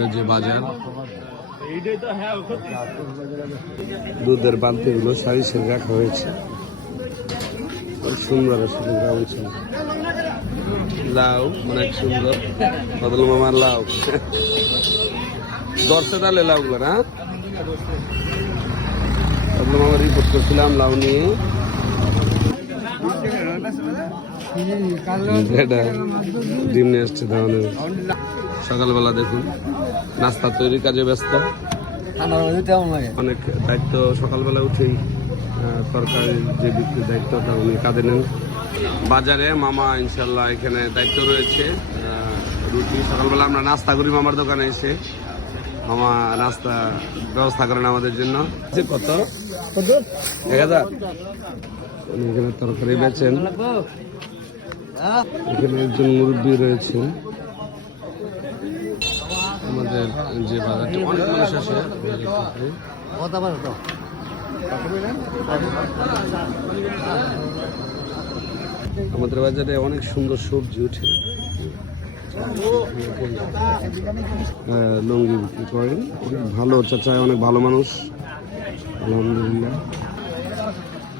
আমাদের যে বাজার, দুধের বালতিগুলো সারি সারি রাখা হয়েছে, খুব সুন্দর আসলে গ্রাম ছিল। লাউ অনেক সুন্দর, বদল মামার লাউ দর্শে তাহলে লাউগুলো না, বদল মামার রিপোর্ট করছিলাম লাউ নিয়ে। ডিম নিয়ে আসছে ধানের। সকালবেলা দেখুন নাস্তা তৈরির কাজে ব্যস্ত, অনেক দায়িত্ব। সকালবেলা উঠেই তরকারি যে বিক্রির দায়িত্বটা উনি কাঁধে নেন। বাজারে মামা ইনশাল্লাহ এখানে দায়িত্ব রয়েছে রুটি। সকালবেলা আমরা নাস্তা করি মামার দোকানে এসে, মামা নাস্তা ব্যবস্থা করেন আমাদের জন্য। কত 1000 উনি এখানে তরকারি বেচেন। এখানে একজন মুরব্বী রয়েছে। আমাদের যে বাজারটা অনেক মানুষ আসে, আমাদের বাজারে অনেক সুন্দর সবজি উঠে, লুঙ্গি বিক্রি করেন, অনেক ভালো চাচা, অনেক ভালো মানুষ আলহামদুলিল্লাহ।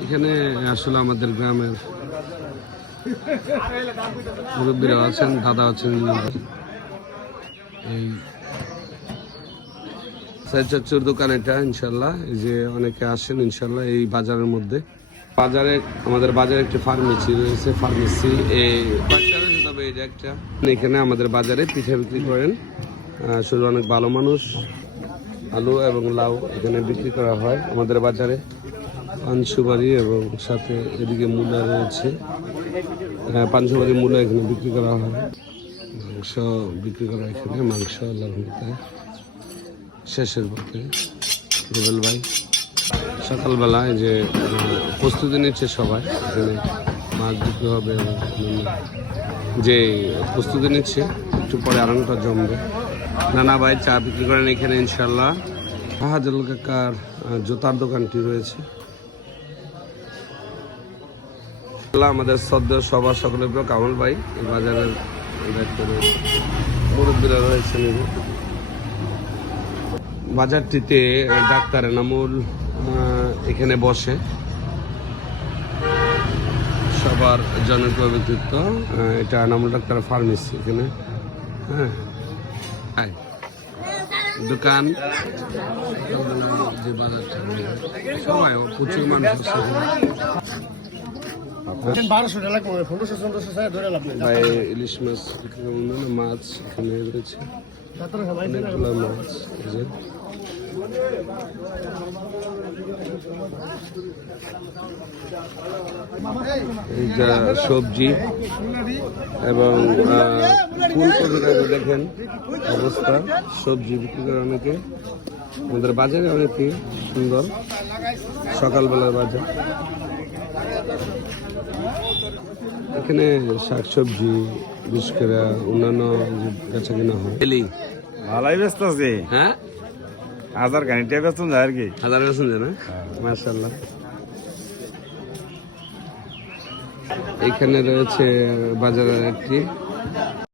এখানে আসলে আমাদের গ্রামের মুরব্বীরা আছেন, দাদা আছেন। এই চাচুর দোকান এটা ইনশাল্লাহ, এই যে অনেকে আসেন ইনশাল্লাহ এই বাজারের মধ্যে। বাজারে আমাদের বাজারে একটি ফার্মেসি রয়েছে, ফার্মেসি কয়েকটা রয়েছে, তবে এটা একটা। এখানে আমাদের বাজারে পিঠা বিক্রি করেন শুধু অনেক ভালো মানুষ। আলু এবং লাউ এখানে বিক্রি করা হয় আমাদের বাজারে। পান সুপারি এবং সাথে এদিকে মূলা রয়েছে, পান সুপারি মূলা এখানে বিক্রি করা হয়। মাংস বিক্রি করা এখানে, মাংস আল্লাহর মধ্যে শেষের পথে রুবেল ভাই সকালবেলায় যে প্রস্তুতি নিচ্ছে সবাই, এখানে মাছ বিক্রি হবে এবং যে প্রস্তুতি নিচ্ছে, একটু পরে আরামটা জমবে। নানা ভাই চা বিক্রি করেন এখানে ইনশাল্লাহ। শাহজালাল কাকার জুতার দোকানটি রয়েছে। আমাদের শ্রদ্ধা সবার সকলের প্রিয় কামাল ভাই এই বাজারের দায়িত্ব রয়েছে, মুরব্বীরা রয়েছেন। বাজারটিতে ডাক্তার এনামুল এখানে বসে, সবার জনপ্রিয় ব্যক্তিত্ব। এটা এনামুল ডাক্তার ফার্মেসি এখানে। হ্যাঁ, দোকান যে বাজারটা সবাই প্রচুর মানুষ ভাই। ইলিশ মাছ মাছ এখানে রয়েছে, অনেকগুলো মাছ। এইটা সবজি এবং ফুলকপি দেখেন অবস্থা। সবজি বিক্রি করে অনেকে, আমাদের বাজারে অনেকে সুন্দর সকালবেলার বাজার। এখানে শাকসবজি বিশেষ করে অন্যান্য বেচা কিনা হয়। ভালোই ব্যস্ত আছে। হ্যাঁ, 1000 গাড়িটা ব্যস্ত যায় আর কি, 1000 ব্যস্ত যায় না, মাশাআল্লাহ। এখানে রয়েছে বাজারের একটি